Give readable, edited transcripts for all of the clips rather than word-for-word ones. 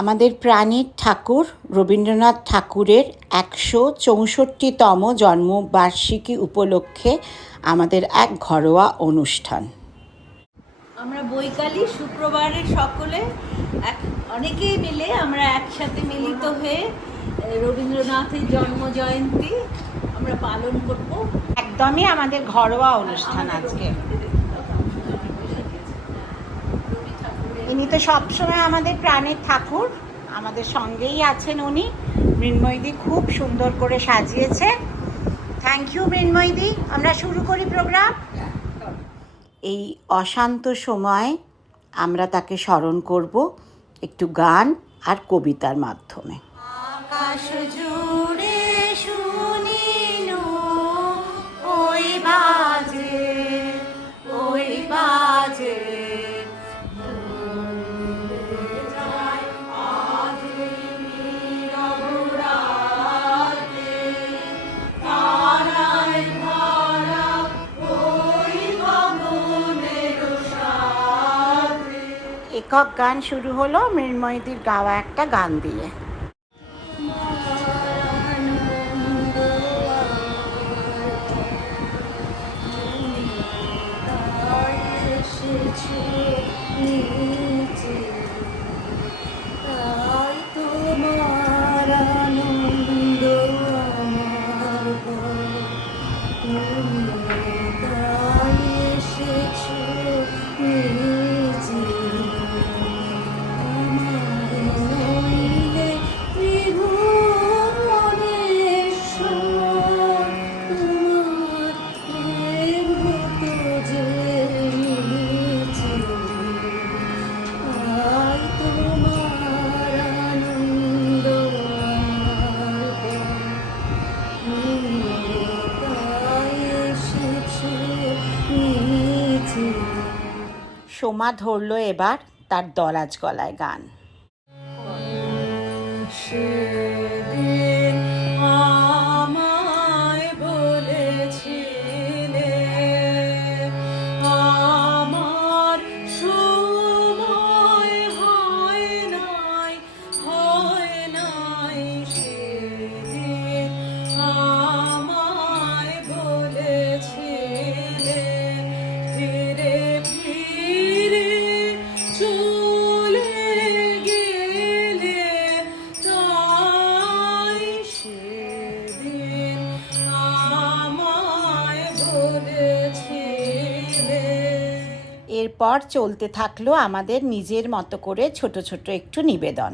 আমাদের প্রাণীর ঠাকুর রবীন্দ্রনাথ ঠাকুরের ১৬৪তম জন্মবার্ষিকী উপলক্ষে আমাদের এক ঘরোয়া অনুষ্ঠান। আমরা বৈকালী শুক্রবারে সকলে অনেকেই মিলে আমরা একসাথে মিলিত হয়ে রবীন্দ্রনাথের জন্মজয়ন্তী আমরা পালন করব। একদমই আমাদের ঘরোয়া অনুষ্ঠান আজকে। ইনি তো সবসময় আমাদের প্রাণের ঠাকুর, আমাদের সঙ্গেই আছেন উনি। মৃন্ময়দি খুব সুন্দর করে সাজিয়েছে। থ্যাংক ইউ মৃন্ময়দি। আমরা শুরু করি প্রোগ্রাম। এই অশান্ত সময় আমরা তাকে স্মরণ করব একটু গান আর কবিতার মাধ্যমে। আকাশ জুড়ে শুনিনু ওই বাজে ওই বাজে একক গান শুরু হলো মৃন্ময়দির গাওয়া একটা গান দিয়ে। সোমা ধরলো এবার তার দরাজ গলায় গান। এরপর চলতে থাকলো আমাদের নিজের মতো করে ছোট ছোট একটু নিবেদন।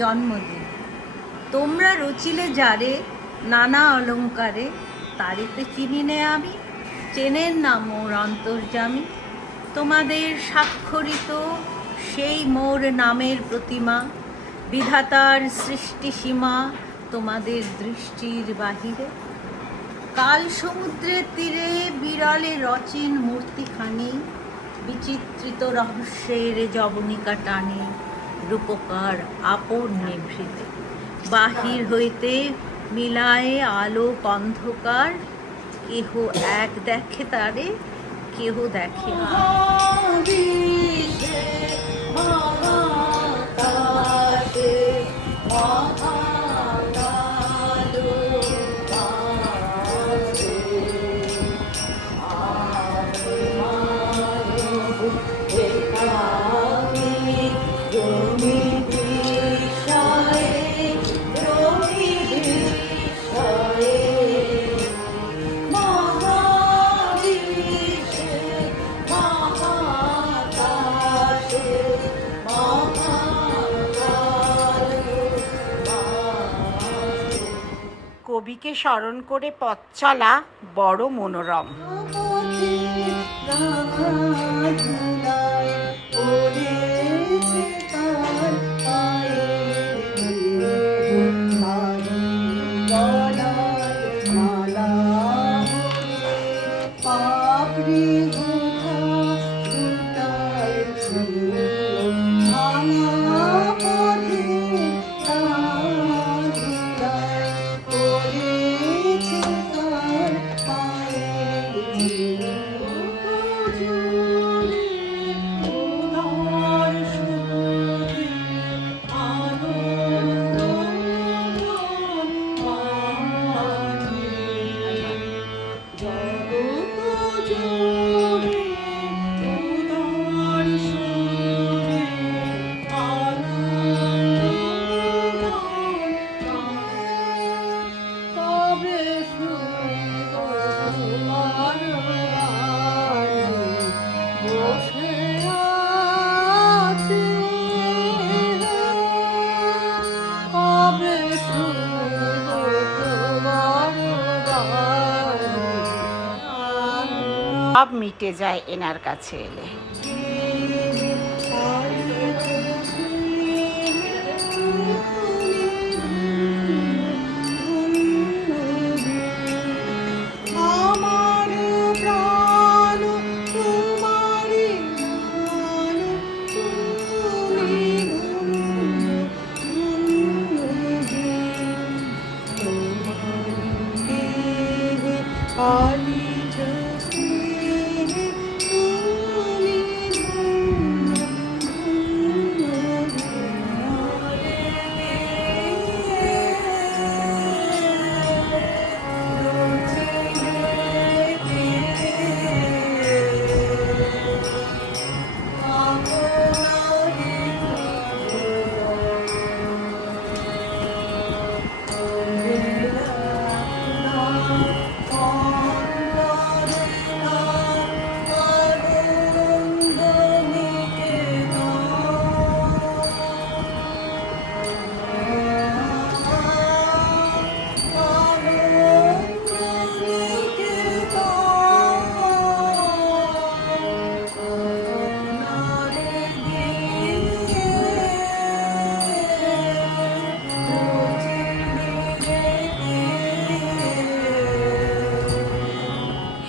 জন্মদিন তোমরা রচিলে যারে নানা অলঙ্কারে, তারিতে চিনি নে আমি, চেনেন না মোর অন্তর্যামী। তোমাদের স্বাক্ষরিত সেই মোর নামের প্রতিমা, বিধাতার সৃষ্টি সীমা তোমাদের দৃষ্টির বাহিরে। কাল সমুদ্রের তীরে বিরলে রচিন মূর্তিখানি, বিচিত্রিত রহস্যের জবনিকা টানে রূপকার আপন নিভৃতে। বাহির হইতে মিলায়ে আলো অন্ধকার, কেহ এক দেখে তারে, কেহ দেখে না। কবিকে স্মরণ করে পথ চলা বড় মনোরম। সব মিটে যায় এনার কাছে এলে।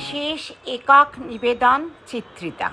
শেষ একক নিবেদন চিত্রিতা।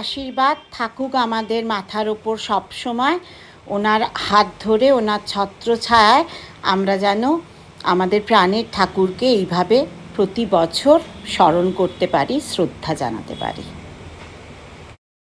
আশীর্বাদ থাকুক আমাদের মাথার ওপর সবসময়। ওনার হাত ধরে, ওনার ছত্রছায়ায় আমরা যেন আমাদের প্রাণের ঠাকুরকে এইভাবে প্রতি বছর স্মরণ করতে পারি, শ্রদ্ধা জানাতে পারি।